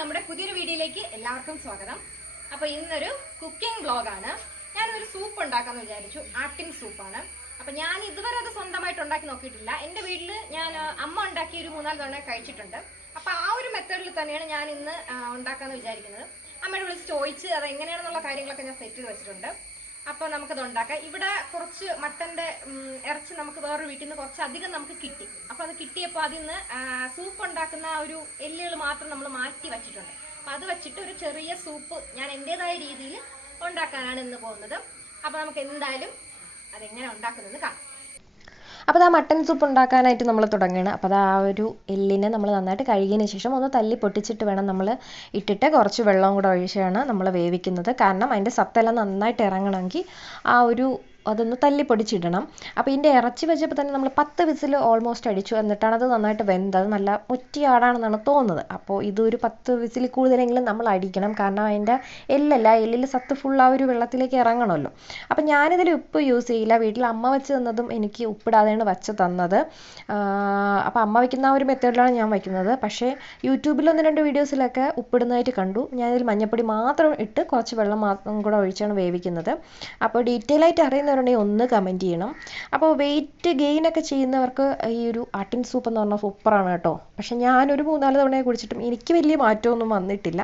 നമ്മുടെ പുതിയൊരു വീഡിയോയിലേക്ക് എല്ലാവർക്കും സ്വാഗതം. അപ്പോൾ ഇന്നൊരു കുക്കിംഗ് വ്ളോഗാണ്. ഞാനൊരു സൂപ്പ് ഉണ്ടാക്കാമെന്ന് വിചാരിച്ചു. ആട്ടിൻ സൂപ്പാണ്. അപ്പോൾ ഞാൻ ഇതുവരെ അത് സ്വന്തമായിട്ട് ഉണ്ടാക്കി നോക്കിയിട്ടില്ല. എൻ്റെ വീട്ടിൽ ഞാൻ അമ്മ ഉണ്ടാക്കി ഒരു 3-4 തവണ കഴിച്ചിട്ടുണ്ട്. അപ്പോൾ ആ ഒരു മെത്തേഡിൽ തന്നെയാണ് ഞാൻ ഇന്ന് ഉണ്ടാക്കാമെന്ന് വിചാരിക്കുന്നത്. അമ്മയോട് വിളിച്ച് ചോദിച്ച് അത് എങ്ങനെയാണെന്നുള്ള കാര്യങ്ങളൊക്കെ ഞാൻ സെറ്റ് ചെയ്ത് വെച്ചിട്ടുണ്ട്. അപ്പോൾ നമുക്കത് ഉണ്ടാക്കാം. ഇവിടെ കുറച്ച് മട്ടൻ്റെ ഇറച്ചി നമുക്ക് വേറൊരു വീട്ടിൽ നിന്ന് കുറച്ചധികം നമുക്ക് കിട്ടി. അപ്പോൾ അത് കിട്ടിയപ്പോൾ അതിൽ നിന്ന് സൂപ്പ് ഉണ്ടാക്കുന്ന ഒരു എല്ലുകൾ മാത്രം നമ്മൾ മാറ്റി വച്ചിട്ടുണ്ട്. അപ്പോൾ അത് വെച്ചിട്ട് ഒരു ചെറിയ സൂപ്പ് ഞാൻ എൻ്റേതായ രീതിയിൽ ഉണ്ടാക്കാനാണ് ഇന്ന് പോകുന്നത്. അപ്പോൾ നമുക്ക് എന്തായാലും അതെങ്ങനെ ഉണ്ടാക്കുന്നതെന്ന് കാണാം. അപ്പോൾ ആ മട്ടൻ സൂപ്പ് ഉണ്ടാക്കാനായിട്ട് നമ്മൾ തുടങ്ങുകയാണ്. അപ്പോൾ ആ ഒരു എല്ലിനെ നമ്മൾ നന്നായിട്ട് കഴുകിയതിന് ശേഷം ഒന്ന് തല്ലി പൊട്ടിച്ചിട്ട് വേണം നമ്മൾ ഇട്ടിട്ട് കുറച്ച് വെള്ളം കൂടെ ഒഴിച്ചാണ് നമ്മൾ വേവിക്കുന്നത്. കാരണം അതിൻ്റെ സത്തെല്ലാം നന്നായിട്ട് ഇറങ്ങണമെങ്കിൽ അതൊന്ന് തല്ലി പൊടിച്ചിടണം. അപ്പോൾ ഇതിൻ്റെ ഇറച്ചി വെച്ചപ്പോൾ തന്നെ നമ്മൾ 10 വിസിൽ ഓൾമോസ്റ്റ് അടിച്ചു. എന്നിട്ടാണ് അത് നന്നായിട്ട് വെന്തത്. നല്ല മുറ്റിയാടാണെന്നാണ് തോന്നുന്നത്. അപ്പോൾ ഇതൊരു 10 വിസിൽ കൂടുതലെങ്കിലും നമ്മൾ അടിക്കണം. കാരണം അതിൻ്റെ എല്ലിൽ സത്ത് ഫുൾ ആ ഒരു വെള്ളത്തിലേക്ക് ഇറങ്ങണമല്ലോ. അപ്പോൾ ഞാനിതിൽ ഉപ്പ് യൂസ് ചെയ്യില്ല. വീട്ടിൽ അമ്മ വെച്ച് തന്നതും എനിക്ക് ഉപ്പിടാതെയാണ് വെച്ച് തന്നത്. അപ്പോൾ അമ്മ വയ്ക്കുന്ന ആ ഒരു മെത്തേഡിലാണ് ഞാൻ വയ്ക്കുന്നത്. പക്ഷേ യൂട്യൂബിൽ 1-2 വീഡിയോസിലൊക്കെ ഉപ്പിടുന്നതായിട്ട് കണ്ടു. ഞാനിതിൽ മഞ്ഞൾപ്പൊടി മാത്രം ഇട്ട് കുറച്ച് വെള്ളം മാത്രം കൂടെ ഒഴിച്ചാണ് വേവിക്കുന്നത്. അപ്പോൾ ഡീറ്റെയിൽ ആയിട്ട് അറിയുന്നവരുണ്ടെങ്കിൽ ഒന്ന് കമൻറ്റ് ചെയ്യണം. അപ്പോൾ വെയിറ്റ് ഗെയിൻ ഒക്കെ ചെയ്യുന്നവർക്ക് ഈ ഒരു ആട്ടിൻ സൂപ്പ് എന്ന് പറഞ്ഞാൽ സൂപ്പറാണ് കേട്ടോ. പക്ഷെ ഞാനൊരു 3-4 തവണ കുടിച്ചിട്ടും എനിക്ക് വലിയ മാറ്റമൊന്നും വന്നിട്ടില്ല.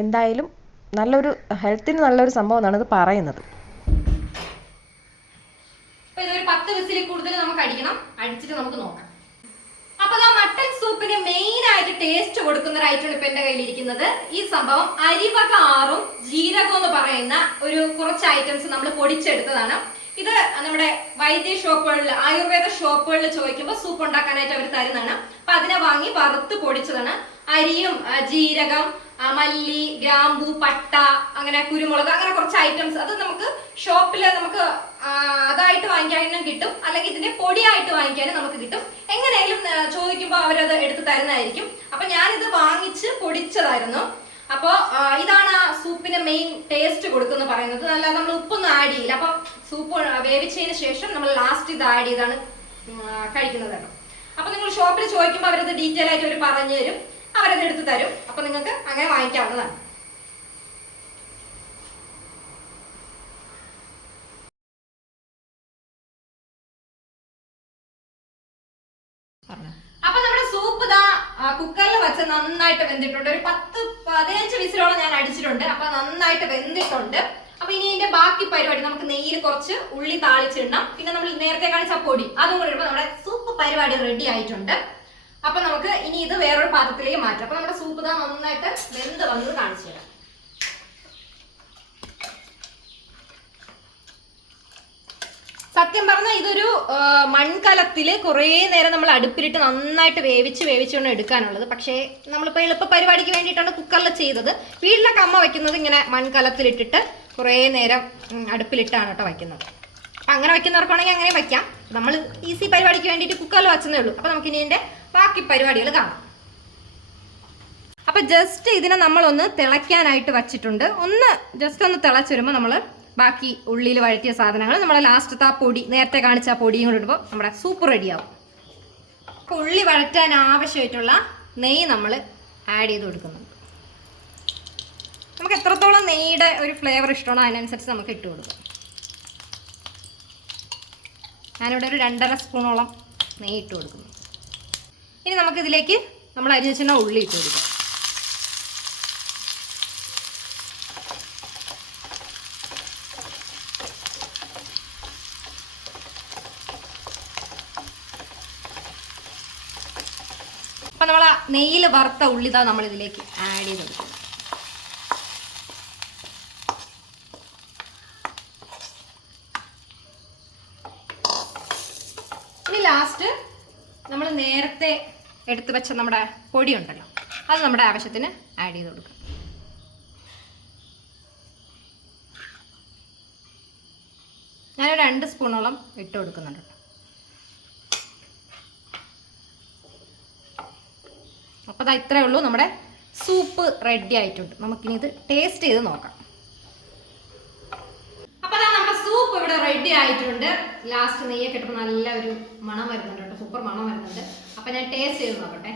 എന്തായാലും ഹെൽത്തിന് നല്ലൊരു സംഭവം എന്നാണ് ഇത് പറയുന്നത്. അപ്പോൾ ഇതൊരു 10 വിസിൽ കൂടുതൽ നമുക്ക് അടിക്കണം. അടിച്ചിട്ട് നമുക്ക് നോക്കാം. അപ്പോൾ ആ മട്ടൻ സൂപ്പിന് മെയിൻ ആയിട്ട് ടേസ്റ്റ് കൊടുക്കുന്ന ഒരു ഐറ്റം ഇപ്പൊ എന്റെ കയ്യിലിരിക്കുന്നത്. ഈ സംഭവം അരിവക 6 ജീരകം എന്ന് പറയുന്ന ഒരു കുറച്ച് ഐറ്റംസ് നമ്മൾ പൊടിച്ചെടുത്തതാണ്. ഇത് നമ്മുടെ വൈദ്യ ഷോപ്പുകളിൽ, ആയുർവേദ ഷോപ്പുകളിൽ ചോദിക്കുമ്പോൾ സൂപ്പ് ഉണ്ടാക്കാനായിട്ട് അവർ തരുന്നതാണ്. അപ്പൊ അതിനെ വാങ്ങി വറുത്ത് പൊടിച്ചതാണ്. അരിയും ജീരകം, മല്ലി, ഗ്രാമ്പൂ, പട്ട, അങ്ങനെ കുരുമുളക്, അങ്ങനെ കുറച്ച് ഐറ്റംസ്. അത് നമുക്ക് ഷോപ്പിൽ നമുക്ക് അതായിട്ട് വാങ്ങിക്കാനും കിട്ടും, അല്ലെങ്കിൽ ഇതിന്റെ പൊടിയായിട്ട് വാങ്ങിക്കാനും നമുക്ക് കിട്ടും. എങ്ങനെയായാലും ചോദിക്കുമ്പോൾ അവരത് എടുത്ത് തരുന്നതായിരിക്കും. അപ്പൊ ഞാനിത് വാങ്ങിച്ച് പൊടിച്ചതായിരുന്നു. അപ്പോൾ ഇതാണ് ആ സൂപ്പിന് മെയിൻ ടേസ്റ്റ് കൊടുക്കുന്ന പറയുന്നത്. അല്ലാതെ നമ്മൾ ഉപ്പൊന്നും ആഡ് ചെയ്യില്ല. അപ്പൊ സൂപ്പ് വേവിച്ചതിന് ശേഷം നമ്മൾ ലാസ്റ്റ് ഇത് ആഡ് ചെയ്താണ് കഴിക്കുന്നത്. അപ്പൊ നിങ്ങൾ ഷോപ്പിൽ ചോദിക്കുമ്പോൾ അവരത് ഡീറ്റെയിൽ ആയിട്ട് അവർ പറഞ്ഞു തരും, അവരത് എടുത്ത് തരും. അപ്പൊ നിങ്ങൾക്ക് അങ്ങനെ വാങ്ങിക്കാവുന്നതാണ്. അപ്പൊ നമ്മുടെ സൂപ്പ് കുക്കറിൽ വെച്ച് നന്നായിട്ട് വെന്തിട്ടുണ്ട്. ഒരു 10-15 വിസിലോളം ഞാൻ അടിച്ചിട്ടുണ്ട്. അപ്പൊ നന്നായിട്ട് വെന്തിട്ടുണ്ട്. അപ്പൊ ഇനി ഇതിന്റെ ബാക്കി പരിപാടി നമുക്ക് നെയ്യിൽ കുറച്ച് ഉള്ളി താളിച്ചിടണം. പിന്നെ നമ്മൾ നേരത്തെ കാണിച്ച പൊടി അതും കൂടി ഇടുമ്പോൾ നമ്മുടെ സൂപ്പ് പരിപാടി റെഡി ആയിട്ടുണ്ട്. അപ്പൊ നമുക്ക് ഇനി ഇത് വേറൊരു പാത്രത്തിലേക്ക് മാറ്റാം. അപ്പൊ നമ്മുടെ സൂപ്പ് നന്നായിട്ട് വെന്ത് വന്നത് കാണിച്ചു തരാം. സത്യം പറഞ്ഞാൽ ഇതൊരു മൺകലത്തില് കുറേ നേരം നമ്മൾ അടുപ്പിലിട്ട് നന്നായിട്ട് വേവിച്ചുകൊണ്ട് എടുക്കാനുള്ളത്. പക്ഷേ നമ്മളിപ്പോൾ എളുപ്പ പരിപാടിക്ക് വേണ്ടിയിട്ടാണ് കുക്കറിൽ ചെയ്തത്. വീട്ടിലൊക്കെ അമ്മ വയ്ക്കുന്നത് ഇങ്ങനെ മൺകലത്തിലിട്ടിട്ട് കുറേ നേരം അടുപ്പിലിട്ടാണ് കേട്ടോ വയ്ക്കുന്നത്. അപ്പം അങ്ങനെ വയ്ക്കുന്നവർക്കാണെങ്കിൽ അങ്ങനെ വയ്ക്കാം. നമ്മൾ ഈസി പരിപാടിക്ക് വേണ്ടിയിട്ട് കുക്കറിൽ വച്ചതേ ഉള്ളൂ. അപ്പം നമുക്കിനി ഇതിൻ്റെ ബാക്കി പരിപാടികൾ കാണാം. അപ്പം ജസ്റ്റ് ഇതിനെ നമ്മളൊന്ന് തിളയ്ക്കാനായിട്ട് വച്ചിട്ടുണ്ട്. ജസ്റ്റ് ഒന്ന് തിളച്ച് വരുമ്പോൾ നമ്മൾ ബാക്കി ഉള്ളിയിൽ വഴറ്റിയ സാധനങ്ങൾ നമ്മൾ ലാസ്റ്റത്തെ ആ പൊടി, നേരത്തെ കാണിച്ച ആ പൊടിയും കൂടി ഇടുമ്പോൾ നമ്മുടെ സൂപ്പ് റെഡിയാവും. അപ്പോൾ ഉള്ളി വഴറ്റാൻ ആവശ്യമായിട്ടുള്ള നെയ്യ് നമ്മൾ ആഡ് ചെയ്ത് കൊടുക്കുന്നുണ്ട്. നമുക്ക് എത്രത്തോളം നെയ്യുടെ ഒരു ഫ്ലേവർ ഇഷ്ടമാണോ അതിനനുസരിച്ച് നമുക്ക് ഇട്ട് കൊടുക്കാം. ഞാനിവിടെ ഒരു 2.5 സ്പൂണോളം നെയ്യ് ഇട്ട് കൊടുക്കുന്നു. ഇനി നമുക്കിതിലേക്ക് നമ്മൾ അരിഞ്ഞു വെച്ചിരുന്ന ഉള്ളി ഇട്ട് കൊടുക്കാം. അപ്പം നമ്മൾ ആ നെയ്യിൽ വറുത്ത ഉള്ളി നമ്മൾ ഇതിലേക്ക് ആഡ് ചെയ്ത് കൊടുക്കും. ഇനി ലാസ്റ്റ് നമ്മൾ നേരത്തെ എടുത്ത് വെച്ച നമ്മുടെ പൊടി ഉണ്ടല്ലോ, അത് നമ്മുടെ ആവശ്യത്തിന് ആഡ് ചെയ്ത് കൊടുക്കാം. ഞാനൊരു 2 സ്പൂണോളം ഇട്ട് കൊടുക്കുന്നുണ്ട്. അപ്പോൾ അത് ഇത്രയേ ഉള്ളൂ. നമ്മുടെ സൂപ്പ് റെഡി ആയിട്ടുണ്ട്. നമുക്കിനി ഇത് ടേസ്റ്റ് ചെയ്ത് നോക്കാം. അപ്പോൾ നമ്മുടെ സൂപ്പ് ഇവിടെ റെഡി ആയിട്ടുണ്ട്. ലാസ്റ്റ് നെയ്യൊക്കെ ഇട്ടപ്പോൾ നല്ല ഒരു മണം വരുന്നുണ്ട് കേട്ടോ. സൂപ്പർ മണം വരുന്നുണ്ട്. അപ്പം ഞാൻ ടേസ്റ്റ് ചെയ്ത് നോക്കട്ടെ.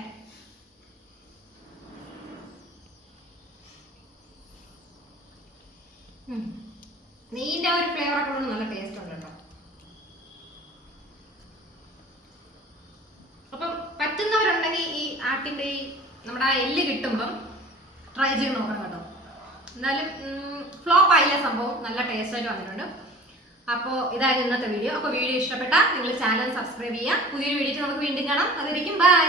നെയ്യിന്റെ ആ ഒരു ഫ്ലേവർ ഒക്കെ കൊണ്ട് നല്ല ടേസ്റ്റ് ഉണ്ട് കേട്ടോ. അപ്പം പറ്റുന്നവരുണ്ടെങ്കിൽ ഈ ആട്ടിന്റെ ഈ നമ്മുടെ ആ എല്ല് കിട്ടുമ്പം ട്രൈ ചെയ്ത് നോക്കണം കേട്ടോ. എന്നാലും ഫ്ലോപ്പ് ആയില്ല സംഭവം, നല്ല ടേസ്റ്റ് ആയിട്ട് വന്നിട്ടുണ്ട്. അപ്പോൾ ഇതായിരുന്നു ഇന്നത്തെ വീഡിയോ. അപ്പോൾ വീഡിയോ ഇഷ്ടപ്പെട്ടാൽ നിങ്ങൾ ചാനൽ സബ്സ്ക്രൈബ് ചെയ്യുക. പുതിയൊരു വീഡിയോ നമുക്ക് വീണ്ടും കാണാം. അതുവരെയും ബൈ.